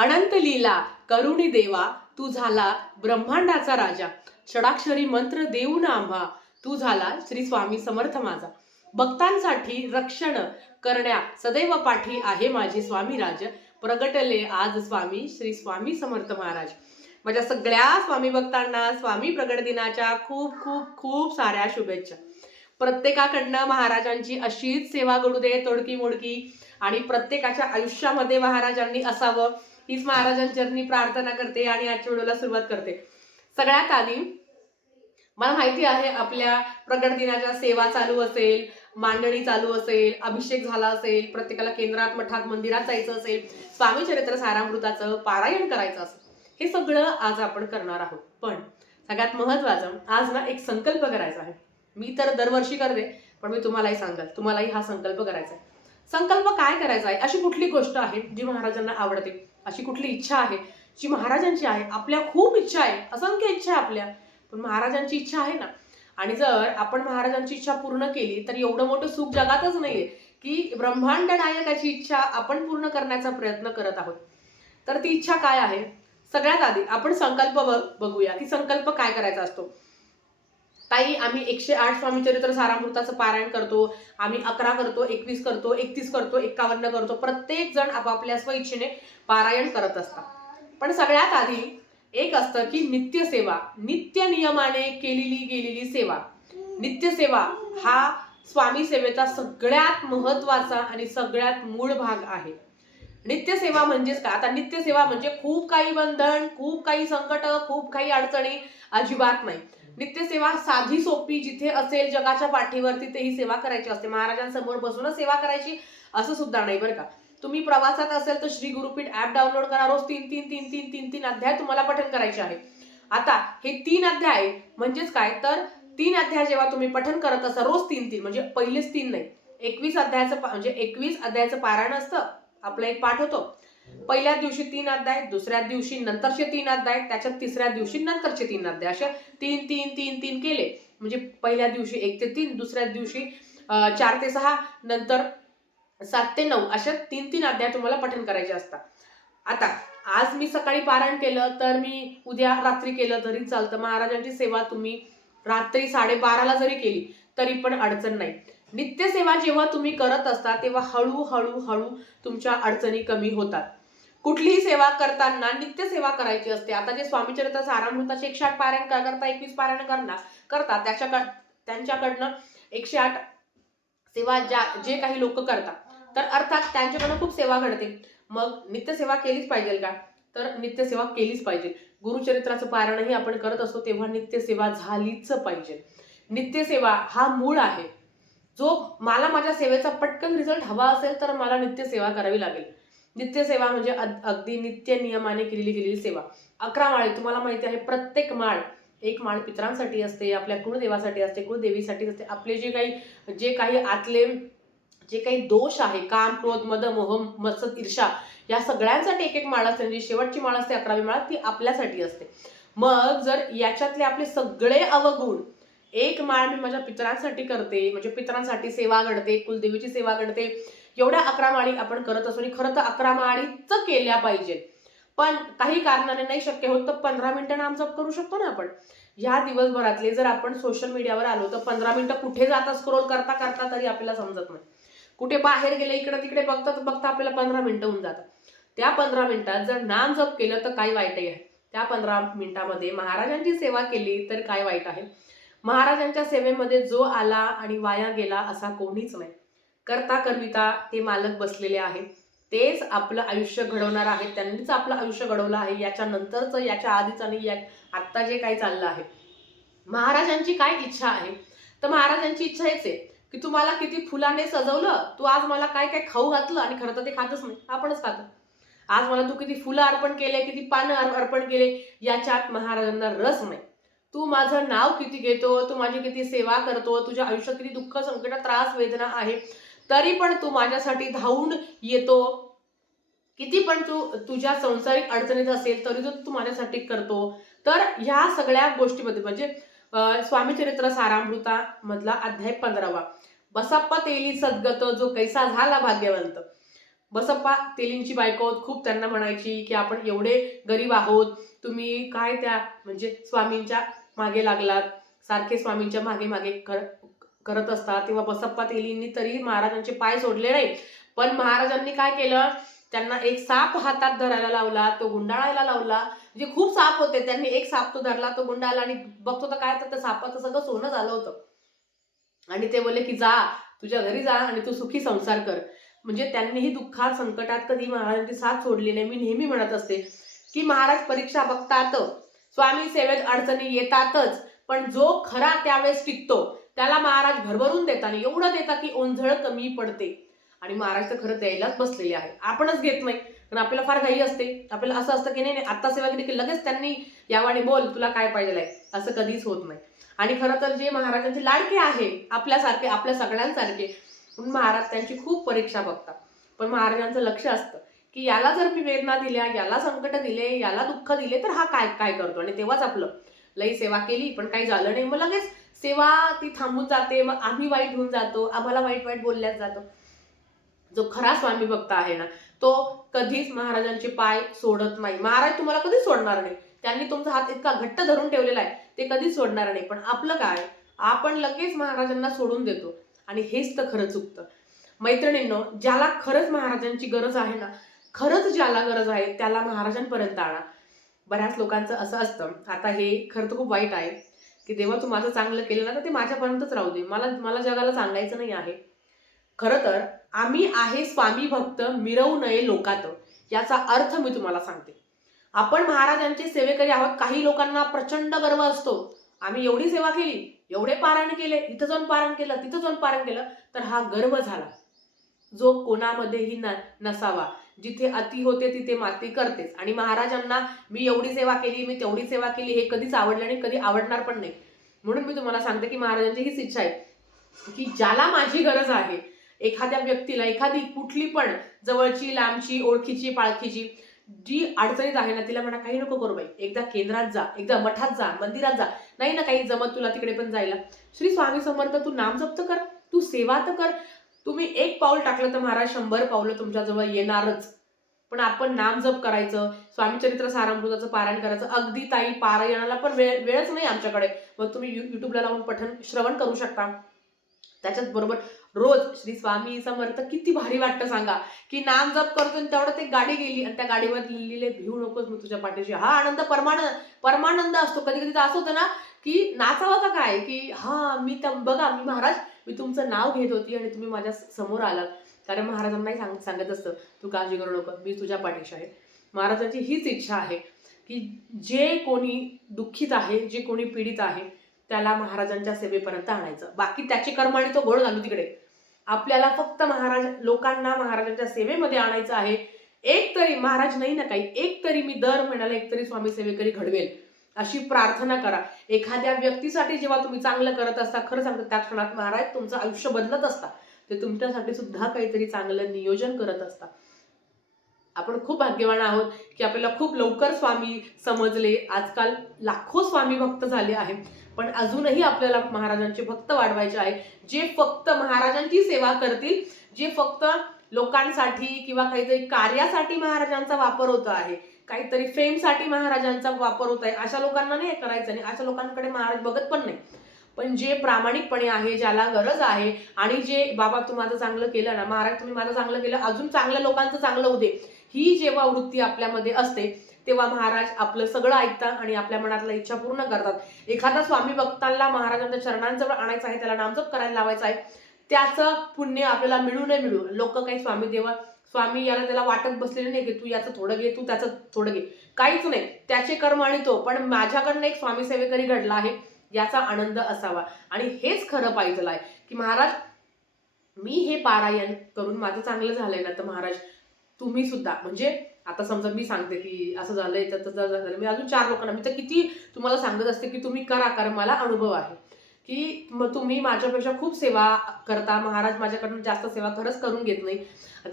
अनंत लीला करुणी देवा, तू झाला ब्रह्मांडाचा राजा. षडाक्षरी मंत्र देऊन आम्हा, तू झाला श्री स्वामी समर्थ माझा. भक्तांसाठी रक्षण करण्या सदैव पाठी आहे माझे स्वामी राज. प्रगटले आज स्वामी श्री स्वामी समर्थ महाराज. माझ्या सगळ्या स्वामी भक्तांना स्वामी प्रगट दिनाच्या खूप खूप खूप साऱ्या शुभेच्छा. प्रत्येकाकडनं महाराजांची अशीच सेवा घडू दे तोडकी मोडकी, आणि प्रत्येकाच्या आयुष्यामध्ये महाराजांनी असावं हीच महाराजांचरणी प्रार्थना करते आणि आजच्या व्हिडिओला सुरुवात करते. सगळ्यात आधी मला माहिती आहे आपल्या प्रगट दिनाच्या सेवा चालू असेल, मांडणी चालू असेल, अभिषेक झाला असेल, प्रत्येकाला केंद्रात मठात मंदिरात जायचं असेल, स्वामी चरित्र सारामृताचं पारायण करायचं असेल, हे सगळं आज आपण करणार आहोत. पण सगळ्यात महत्वाचं आज ना एक संकल्प करायचा आहे. मी तर दरवर्षी करते, पण मी तुम्हालाही सांगाल, तुम्हालाही हा संकल्प करायचा आहे. संकल्प काय करायचा आहे? अशी कुठली गोष्ट आहे जी महाराजांना आवडते, अशी कुठली इच्छा आहे जी महाराजांची आहे. आपल्या खूप इच्छा आहे, असंख्य इच्छा आहे आपल्या, पण महाराजांची इच्छा आहे ना. आणि जर आपण महाराजांची इच्छा पूर्ण केली तर एवढं मोठं सुख जगातच नाहीये की ब्रह्मांड नायकाची इच्छा आपण पूर्ण करण्याचा प्रयत्न करत आहोत. तर ती इच्छा काय आहे? सगळ्यात आधी आपण संकल्प बघूया की संकल्प काय करायचा असतो. ताई, आम्ही 108 स्वामी चरित्र सारामृताचं पारायण करतो, आम्ही 11 करतो, 21 करतो, 31 करतो, 51 करतो. प्रत्येक जण आपापल्या स्वइच्छेने पारायण करत असतात. पण सगळ्यात आधी एक असतं की नित्यसेवा, नित्य नियमाने केलेली गेलेली सेवा. नित्यसेवा हा स्वामी सेवेचा सगळ्यात महत्वाचा आणि सगळ्यात मूळ भाग आहे. नित्यसेवा म्हणजेच काय? आता नित्यसेवा म्हणजे खूप काही बंधन, खूप काही संकट, खूप काही अडचणी, अजिबात नाही. नित्यसेवा साधी सोपी जिथे असेल जगाच्या पाठीवर तिथे ही सेवा करायची असते. महाराजांसमोर बसूनच सेवा करायची असं सुद्धा नाही बरं का. तुम्ही प्रवासात असेल तर श्री गुरुपीठ ऍप डाउनलोड करा. रोज 3 अध्याय तुम्हाला पठण करायचे आहे. आता हे 3 अध्याय म्हणजेच काय? तर 3 अध्याय जेव्हा तुम्ही पठण करत असा रोज 3 म्हणजे पहिलेच 3 नाही, 21 अध्यायाचं म्हणजे 21 अध्यायाचं पारायण असतं. आपला एक पाठ होतो. पहिल्या दिवशी 3 अध्याय, दुसऱ्या दिवशी नंतरचे 3 अध्याय, त्याच्यात तिसऱ्या दिवशी नंतरचे 3 अध्याय, असे 3 केले म्हणजे पहिल्या दिवशी 1 ते 3, दुसऱ्या दिवशी 4 ते 6, नंतर 7 ते 9 अशा 3 अध्याय तुम्हाला पठण करायचे असतात. आता आज मी सकाळी पारायण केलं तर मी उद्या रात्री केलं तरी चालतं. महाराजांची सेवा तुम्ही रात्री 12:30ला जरी केली तरी पण अडचण नाही. नित्यसेवा जेव्हा तुम्ही करत असता तेव्हा हळू तुमच्या अडचणी कमी होतात. कुठलीही सेवा करताना नित्यसेवा करायची असते. आता जे स्वामी चरित्र सारामृताचे 108 पारायण करता, 21 पारायण करतात त्यांच्याकडनं 108 सेवा जे काही लोक करतात, तर अर्थात त्यांच्याकडनं खूप सेवा घडते. मग नित्यसेवा केलीच पाहिजे का? तर नित्यसेवा केलीच पाहिजे. गुरुचरित्राचं पारायणही आपण करत असतो तेव्हा नित्यसेवा झालीच पाहिजे. नित्यसेवा हा मूळ आहे. जो मला माझ्या सेवेचा पटकन रिझल्ट हवा असेल तर मला नित्यसेवा करावी लागेल. नित्यसेवा म्हणजे अगदी नित्य नियमाने केलेली गेलेली सेवा. 11 माळे तुम्हाला माहिती आहे. प्रत्येक माळ, एक माळ पितरांसाठी असते, आपल्या कुळदेवासाठी असते, कुळदेवीसाठी असते. आपले जे काही आतले जे काही दोष आहे, काम, क्रोध, मद, मोह, मत्सर, ईर्षा, या सगळ्यांसाठी एक माळ असते. म्हणजे शेवटची माळ असते 11वी माळ, ती आपल्यासाठी असते. मग जर याच्यातले आपले सगळे अवगुण, एक माळ मी माझ्या पितरांसाठी करते म्हणजे पितरांसाठी सेवा घडते, कुलदेवीची सेवा घडते, एवढ्या 11 माळी आपण करत असतो. आणि खरं तर 11 माळीच केल्या पाहिजे. पण काही कारणाने नाही शक्य होत तर 15 मिनिटं नामजप करू शकतो ना आपण. ह्या दिवसभरातले जर आपण सोशल मीडियावर आलो तर 15 मिनिटं कुठे जाता स्क्रोल करता तरी आपल्याला समजत नाही. कुठे बाहेर गेले, इकडे तिकडे बघता आपल्याला 15 मिनिटं होऊन जातात. त्या 15 मिनिटात जर नाम जप केलं तर काय वाईट आहे? त्या 15 मिनिटामध्ये महाराजांची सेवा केली तर काय वाईट आहे? महाराजांच्या सेवेमध्ये जो आला आणि वाया गेला असा कोणीच नाही. करता करविता ते मालक बसलेले आहे. तेच आपलं आयुष्य घडवणार आहे. त्यांनीच आपलं आयुष्य घडवलं आहे. याच्या नंतरचं, याच्या आधीच आणि आत्ता जे काही चाललं आहे. महाराजांची काय इच्छा आहे? तर महाराजांची इच्छा हेच आहे की तुम्हाला किती फुलाने सजवलं, तू आज मला काय काय खाऊ घातलं, आणि खरं तर ते खातच नाही, आपणच खातो. आज मला तू किती फुलं अर्पण केले, किती पानं अर्पण केले, याच्यात महाराजांना रस नाही. तू माझं नाव किती घेतो, तू माझी किती सेवा करतो, तुझ्या आयुष्यात किती दुःख, संकट, त्रास, वेदना आहे, तरी पण तू माझ्यासाठी धावून येतो. किती पण तू तुझ्या संसारिक अडचणीत असेल तरी तू माझ्यासाठी करतो. तर ह्या सगळ्या गोष्टीमध्ये म्हणजे स्वामी चरित्र सारामृता मधला अध्याय 15वा, बसप्पा तेली सद्गत जो कैसा झाला भाग्यवंत. बसप्पा तेलींची बायको खूप त्यांना म्हणायची की आपण एवढे गरीब आहोत, तुम्ही काय त्या म्हणजे स्वामींच्या मागे लागलात, सारखे स्वामींच्या मागे मागे करत असतात. तेव्हा बसप्पा तेलींनी तरी महाराजांचे पाय सोडले नाही. पण महाराजांनी काय केलं, त्यांना एक साप हातात धरायला लावला, तो गुंडाळायला लावला. म्हणजे खूप साप होते, त्यांनी एक साप तो धरला, तो गुंडाळला आणि बघतो तर काय तर त्या सापाचं सगळं सोनं झालं होतं. आणि ते बोलले की जा तुझ्या घरी जा आणि तू सुखी संसार कर. म्हणजे त्यांनीही दुःखात संकटात कधी महाराजांची साथ सोडली नाही. मी नेहमी म्हणत असते की महाराज परीक्षा बघतात, स्वामी सेवेत अडचणी येतातच, पण जो खरा त्यावेळेस टिकतो त्याला महाराज भरभरून देतात आणि एवढं देतात की ओंझळ कमी पडते. आणि महाराज तर खरं द्यायलाच बसलेले आहे, आपणच घेत नाही. कारण आपल्याला फार घाई असते, आपल्याला असं असतं की नाही आता सेवा केली की लगेच त्यांनी यावाने बोल तुला काय पाहिजे, असं कधीच होत नाही. आणि खरं तर जे महाराजांचे लाडके आहे आपल्यासारखे, आपल्या सगळ्यांसारखे, म्हणून महाराज त्यांची खूप परीक्षा बघतात. पण महाराजांचं लक्ष असतं की याला जर मी वेदना दिल्या, याला संकट दिले, याला दुःख दिले तर हा काय काय करतो. आणि तेव्हाच आपलं लई सेवा केली पण काही झालं नाही, मग लगेच सेवा ती थांबून जाते, मग आम्ही वाईट होऊन जातो, आम्हाला वाईट वाईट बोलल्याच जातो. जो खरा स्वामी भक्त आहे ना, तो कधीच महाराजांचे पाय सोडत नाही. महाराज तुम्हाला कधीच सोडणार नाही, त्यांनी तुमचा हात इतका घट्ट धरून ठेवलेला आहे, ते कधीच सोडणार नाही. पण आपलं काय, आपण लगेच महाराजांना सोडून देतो आणि हेच तर खरं चुकतं. मैत्रिणींनो, ज्याला खरंच महाराजांची गरज आहे ना, खरंच ज्याला गरज आहे त्याला महाराजांपर्यंत आणा. बऱ्याच लोकांचं असं असतं, आता हे खरं तर खूप वाईट आहे की देवा तू माझं चांगलं केलं ना तर ते माझ्यापर्यंतच राहू दे, मला जगाला सांगायचं नाही आहे. खरं तर आम्ही आहे स्वामी भक्त, मिरवू नये लोकात, याचा अर्थ मी तुम्हाला सांगते. आपण महाराजांचे सेवेकरी आहोत. काही लोकांना प्रचंड गर्व असतो, आम्ही एवढी सेवा केली, एवढे पारायण केले, इथं जाऊन पारायण केलं, तिथं जाऊन पारायण केलं, तर हा गर्व झाला जो कोणामध्येही नसावा. जिथे अति होते तिथे माती करतेच. आणि महाराजांना मी एवढी सेवा केली, मी तेवढी सेवा केली हे कधीच आवडलं नाही, कधी आवडणार पण नाही. म्हणून मी तुम्हाला सांगते की महाराजांची हीच इच्छा आहे की ज्याला माझी गरज आहे, एखाद्या व्यक्तीला, एखादी कुठली पण जवळची, लांबची, ओळखीची, पाळखीची जी अडचणीत आहे ना, तिला म्हणा काही नको करू बाई, एकदा केंद्रात जा, एकदा मठात जा, मंदिरात जा, नाही ना काही जमत तुला तिकडे पण जायला, श्री स्वामी समर्थ तू नाम जप कर, तू सेवा तर कर. तुम्ही एक पाऊल टाकलं तर महाराज 100 पावलं तुमच्याजवळ येणारच. पण आपण नाम जप करायचं, स्वामीचरित्र सारामृताचं पारायण करायचं. अगदी ताई पारायणाला पण वेळच नाही आमच्याकडे, मग तुम्ही युट्यूबला लावून पठण श्रवण करू शकता. त्याच्याच बरोबर रोज श्री स्वामी समर्थ किती भारी वाटतं सांगा. की नाम जप करतो तेवढं ते गाडी गेली आणि त्या गाडीवर लिहिलेले भिवू नकोस मी तुझ्या पाठीशी, हा आनंद परमानंद असतो. कधी कधी असं होतं ना की नाचावं का काय, की हा मी बघा मी महाराज, मी तुमचं नाव घेत होती आणि तुम्ही माझ्या समोर आलात. कारण महाराजांनाही सांगत असतं तू काळजी करू नको, मी तुझ्या पाठीशी आहे. महाराजांची हीच इच्छा आहे की जे कोणी दुःखित आहे, जे कोणी पीडित आहे, त्याला महाराजांच्या सेवेपर्यंत आणायचं. बाकी त्याची कर्म आणि तो गोळ घालू तिकडे. आपल्याला फक्त लोकांना महाराजांच्या सेवेमध्ये आणायचं आहे. एक तरी महाराज नाही ना काही, एक तरी मी दर महिन्याला एक तरी स्वामी सेवेकरी घडवेल अशी प्रार्थना करा. एखाद्या व्यक्तीसाठी जेव्हा तुम्ही चांगलं करत असता, खरं सांगतो त्या क्षणात महाराज तुमचं आयुष्य बदलत असता. ते तुमच्यासाठी सुद्धा काहीतरी चांगलं नियोजन करत असता. आपण खूप भाग्यवान आहोत की आपल्याला खूप लवकर स्वामी समजले. आजकाल लाखो स्वामी भक्त झाले आहेत. पण अजूनही आपल्याला महाराजांचे भक्त वाढवायचे आहे, जे फक्त महाराजांची सेवा करतील, जे फक्त लोकांसाठी किंवा काहीतरी कार्यासाठी महाराजांचा वापर होत आहे, काहीतरी फेमसाठी महाराजांचा वापर होत आहे, अशा लोकांना नाही करायचं. आणि अशा लोकांकडे महाराज बघत पण नाही. पण जे प्रामाणिकपणे आहे, ज्याला गरज आहे आणि जे बाबा तू माझं चांगलं केलं ना, महाराज तुम्ही माझं चांगलं केलं, अजून चांगल्या लोकांचं चांगलं होऊ दे, ही जेव्हा वृत्ती आपल्यामध्ये असते तेव्हा महाराज आपलं सगळं ऐकतात आणि आपल्या मनातल्या इच्छा पूर्ण करतात. एखादा स्वामी भक्तांना महाराजांच्या चरणांजवळ आणायचं आहे, त्याला नामजप करायला लावायचं आहे, त्याचं पुण्य आपल्याला मिळू नाही मिळू. लोक काही स्वामी याला त्याला वाटत बसलेले नाही की तू याचं थोडं घे, तू त्याचं थोडं घे, काहीच नाही. त्याचे कर्म आणि तो, पण माझ्याकडनं एक स्वामी सेवेकरी घडला आहे याचा आनंद असावा. आणि हेच खरं पाहिजे आहे की महाराज मी हे पारायण करून माझं चांगलं झालंय ना, तर महाराज तुम्ही सुद्धा, म्हणजे आता समजा मी सांगते की असं झालंय तर झालं, मी अजून 4 लोकांना, मी तर किती तुम्हाला सांगत असते की तुम्ही करा, कारण मला अनुभव आहे की मग तुम्ही माझ्यापेक्षा खूप सेवा करता. महाराज माझ्याकडून जास्त सेवा खरंच करून घेत नाही.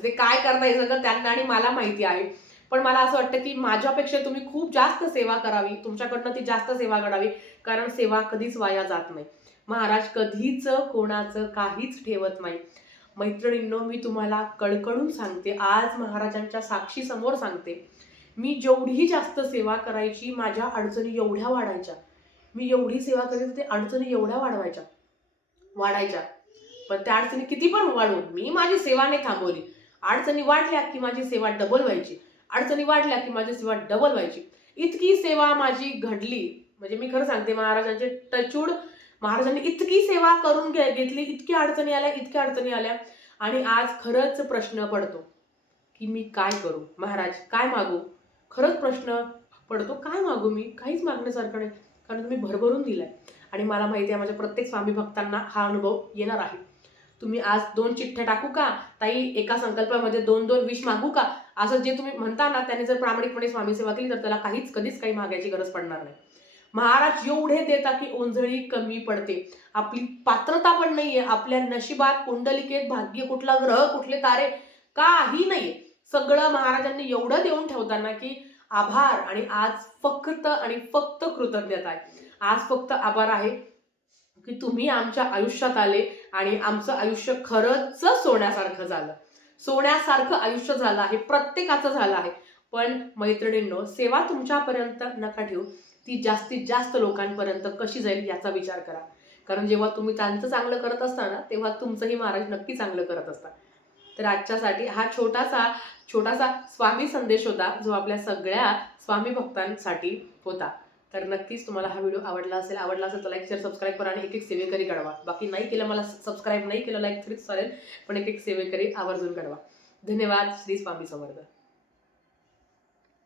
ते काय करता हे सगळं त्यांना आणि मला माहिती आहे. पण मला असं वाटतं की माझ्यापेक्षा तुम्ही खूप जास्त सेवा करावी, तुमच्याकडनं ती जास्त सेवा करावी, कारण सेवा कधीच वाया जात नाही. महाराज कधीच कोणाचं काहीच ठेवत नाही. मैत्रिणींनो, मी तुम्हाला कळकळून सांगते, आज महाराजांच्या साक्षी समोर सांगते, मी जेवढी जास्त सेवा करायची माझ्या अडचणी एवढ्या वाढायच्या. मी एवढी सेवा करायची ते अडचणी एवढ्या वाढायच्या. पण त्या अडचणी किती पण वाढून मी माझी सेवा नाही थांबवली. अडचणी वाढल्या की माझी सेवा डबल व्हायची. अडचणी वाढल्या की माझी सेवा डबल व्हायची. इतकी सेवा माझी घडली. म्हणजे मी खरं सांगते, महाराजांचे टचूड, महाराजांनी इतकी सेवा करून घेतली, इतक्या अडचणी आल्या आणि आज खरंच प्रश्न पडतो की मी काय करू, महाराज काय मागू. खरंच प्रश्न पडतो, काय मागू मी. काहीच मागण्यासारखं नाही, कारण तुम्ही भरभरून दिलाय. आणि मला माहिती आहे माझ्या प्रत्येक स्वामी भक्तांना हा अनुभव येणार आहे. तुम्ही आज 2 चिठ्ठ्या टाकू का ताई, एका संकल्पामध्ये 2-2 विष मागू का, असं जे तुम्ही म्हणता ना, त्याने जर प्रामाणिकपणे स्वामी सेवा केली तर त्याला कधीच काही मागायची गरज पडणार नाही. महाराज एवढे देता की ओंजळी कमी पडते. आपली पात्रता पण नाहीये, आपल्या नशिबात, कुंडलिकेत, भाग्य, कुठला ग्रह, कुठले तारे, काही नाहीये. सगळं महाराजांनी एवढं देऊन ठेवताना की आभार. आणि आज फक्त कृतज्ञता आहे. आज फक्त आभार आहे की तुम्ही आमच्या आयुष्यात आले आणि आमचं आयुष्य खरंच सोन्यासारखं आयुष्य झालं आहे, प्रत्येकाचं झालं आहे. पण मैत्रिणींनो, सेवा तुमच्यापर्यंत नका ठेवू, ती जास्तीत जास्त लोकांपर्यंत कशी जाईल याचा विचार करा. कारण जेव्हा तुम्ही त्यांचं चांगलं करत असता ना, तेव्हा तुमचंही महाराज नक्की चांगलं करत असतात. तर आजच्यासाठी हा छोटासा स्वामी संदेश होता, जो आपल्या सगळ्या स्वामी भक्तांसाठी होता. तर नक्कीच तुम्हाला हा व्हिडिओ आवडला असेल तर लाईक, शेअर, सबस्क्राईब करा आणि एक सेवेकरी घडवा. बाकी नाही केलं, मला सबस्क्राईब नाही केलं, लाईक तरीच चालेल, पण एक सेवेकरी आवर्जून घडवा. धन्यवाद. श्री स्वामी समर्थ.